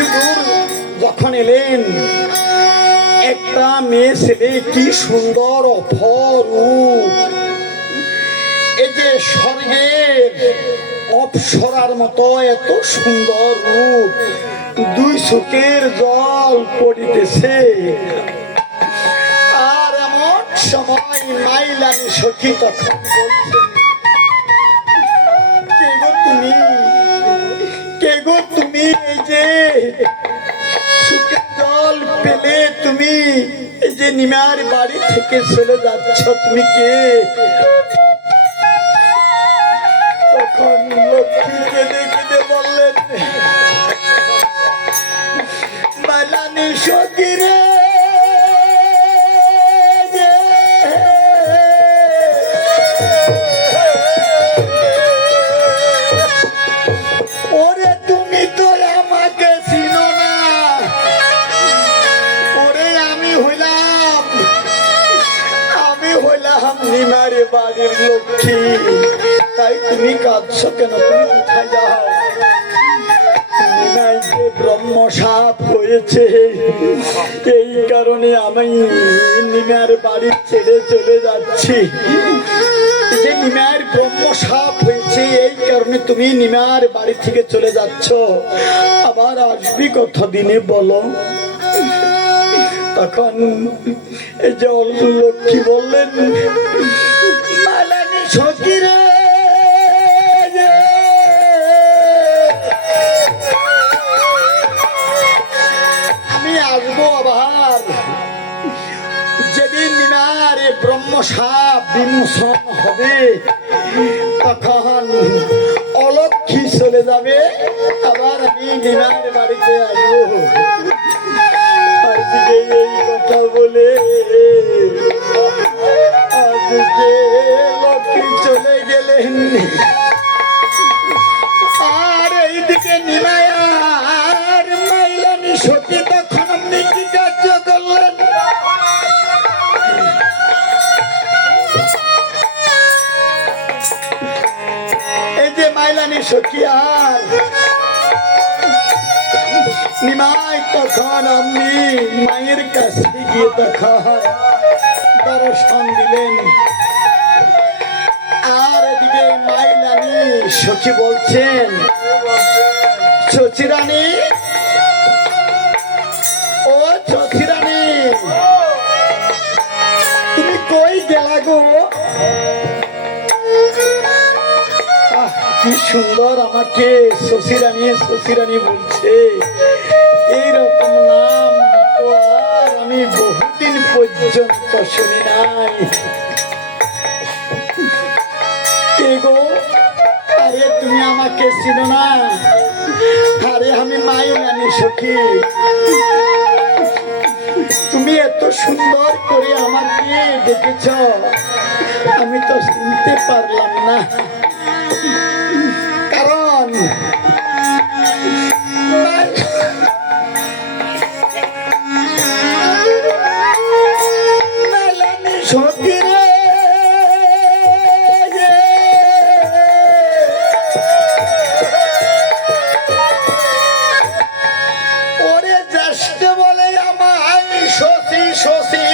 কিছু দূর যখন এলেন, একটা মেয়ে ছেলে কি সুন্দর অপরূপ, এই যে স্বর্গের অপ্সরার মতো এত সুন্দর রূপ, দুই চোখের জল পড়িতেছে। আর এমন সময় মাইলানি সখী তখন বলছে, কে গো তুমি, কে গো তুমি, এই যে চোখের জল পেলে তুমি এই যে নিমার বাড়ি থেকে চলে যাচ্ছ, তুমি কে? তখন লক্ষ্মী কেঁদে কেঁদে বললেন, মাইলানি সখী রে, ওরে তুমি তো আমাকে চিনো না, ওরে আমি হইলাম নিমারে বাড়ির লক্ষ্মী, তাই তুমি কাঁদছো কেন? তুমি কোথায় যাও? নিমাই যে ব্রহ্ম সাপ হয়েছে, এই কারণে আমি নিমার বাড়ি ছেড়ে চলে যাচ্ছি। যে নিমার ব্রহ্ম সাপ হয়েছে, এই কারণে তুমি নিমার বাড়ি থেকে চলে যাচ্ছ, আবার আসবি কথা দিনে বলো। তখন এই যে লক্ষ্মী বললেন, মাইলানি সখী রে, আমি আসবো আবার যেদিন নিমার ব্রহ্ম সাপ বিমোচন হবে, তখন অলক্ষ্মী চলে যাবে, আবার আমি নিমার বাড়িতে আসবো। আজকে এই কথা বলে আজকে লক্ষ্মী চলে গেলেন, আর এইদিকে নিমায়ার মাইলানি সখী তখন আপনি কি কার্য করলেন? এই যে মাইলানি সখী আর নিমাই তখন আপনি মায়ের কাছে গিয়ে তখন দর্শন দিলেন। আর এদিকে মাইলানি সখী বলছেন, চচিরানী, ও চচিরানী, তুমি কই গেলা গো? কি সুন্দর আমাকে শশিরানী শশিরানী বলছে, এইরকম নাম তো আর আমি বহুদিন পর্যন্ত শুনি নাই। কে গো? আরে তুমি আমাকে চিনো না? আরে আমি মাইলানি সখী, তুমি এত সুন্দর করে আমাকে দেখেছ, আমি তো চিনতে পারলাম না, কারণ মাইলানি সখী রে, ওরে জ্যেষ্ঠ বলে আমায় শশী শশী,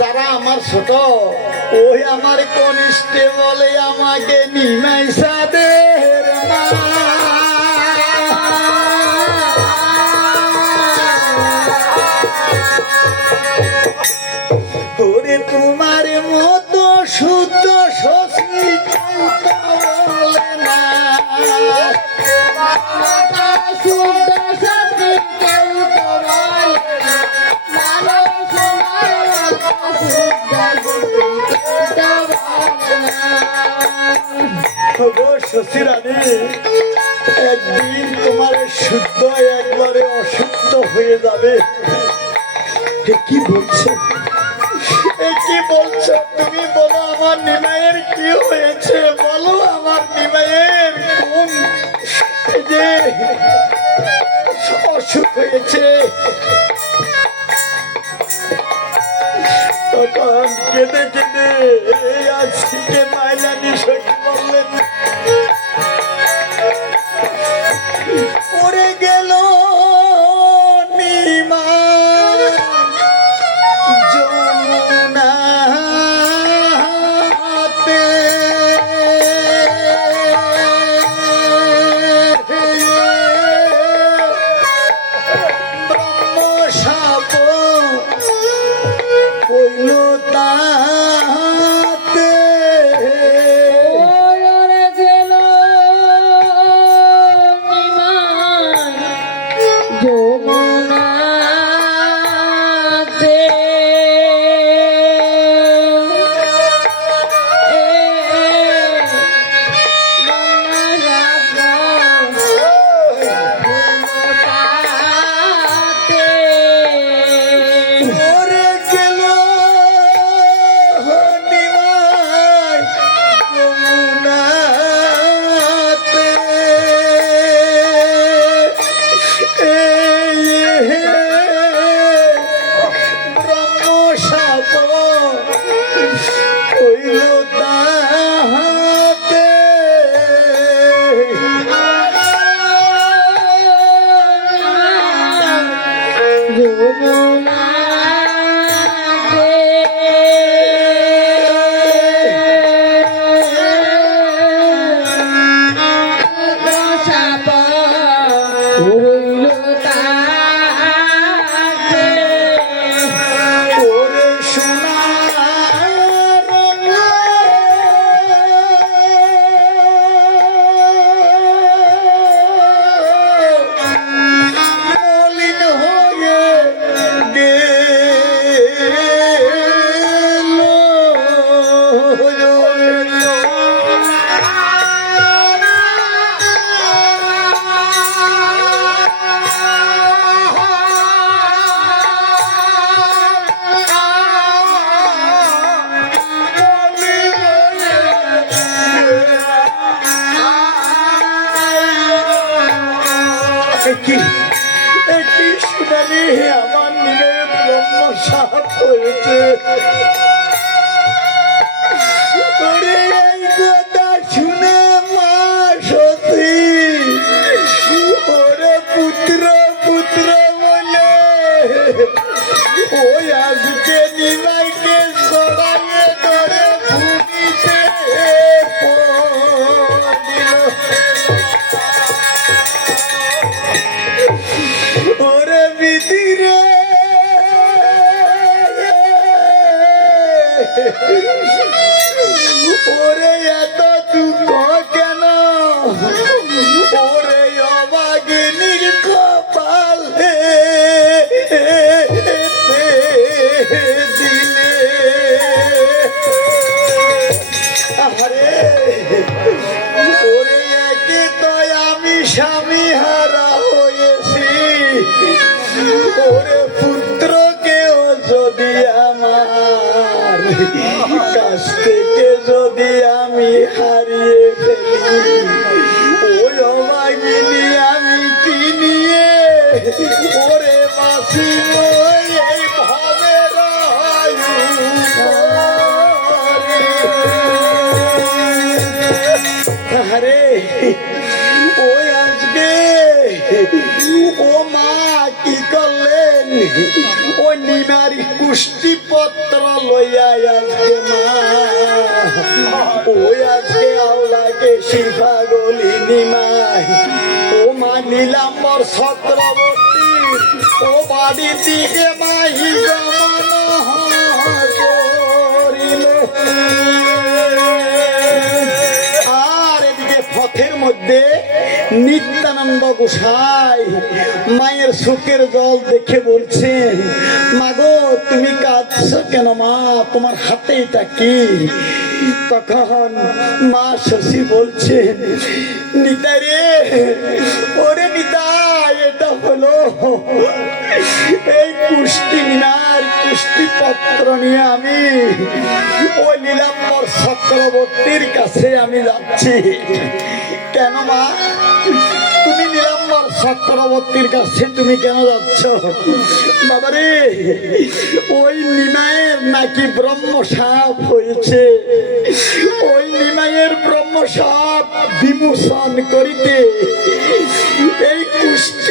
যারা আমার ছোট ওই আমার কনিষ্ঠে বলে আমাকে নিমাই সাদের মা। ওরে তোমার মতো শুদ্ধ শশী বলে না, শুদ্ধ শশী কেউ তো বলে না, শশিরানী, একদিন তোমার শুদ্ধ একবারে অশুদ্ধ হয়ে যাবে। কি বলছো, কি বলছো তুমি? বলো আমার নিমাইয়ের কি হয়েছে, বলো আমার নিমাইয়ের কোন যে অসুখ হয়েছে। তখন কেঁদে কেঁদে আজকে মাইলানি সখী বললেন, ও কি শুনানি আমার নিমে ব্রহ্ম সাপ হয়েছে। এই কথা শুনে মা সতী ওরে পুত্র পুত্র বলে ওই আজকে নিমাইকে জড়াইয়ে ধরে ভূমিতে ওরে বিদিরে ওরে এত দুঃখ কেন ওরে অবাগিনীর কপালে দিলে আরে ওরে একে তো আমি স্বামী হারা হয়েছি ওরে পুত্রকেও যদি আমার কাছ থেকে যদি আমি হারিয়ে ফেলি ওই অবাগিনী আমি কি নিয়ে ওরে বাসি এই ভাবের আরে ওই আজকে ও মা কি করলেন ওই নিমার কুষ্টিপত্র লইয়া আজকে মা ওই আজকে আওলাকে শিফা গলি নিমাই ও মা নীলাম্বর চক্রবর্তী ও বাড়ির দিকে মাহি গমন করিল। আর এদিকে পথের মধ্যে নিত্যানন্দ গোসাই মায়ের চোখের জল দেখে বলছেন মাগো তুমি কাঁদছো কেন মা তোমার হাতে এটা কি? তখন মা শশী বলছেন নিতাই রে ওরে নিতাই এটা হলো এই কুষ্টি মিনার কুষ্টি পত্র নিয়ে আমি ওই নীলাম্বর চক্রবর্তীর কাছে আমি যাচ্ছি। কেন মা তুমি নীলাম্বর চক্রবর্তীর কাছে তুমি কেন যাচ্ছ? বাবারে ওই নিমায়ের নাকি ব্রহ্ম সাপ হয়েছে ওই নিমায়ের ব্রহ্ম সাপ বিমোচন করিতে এই কুষ্টি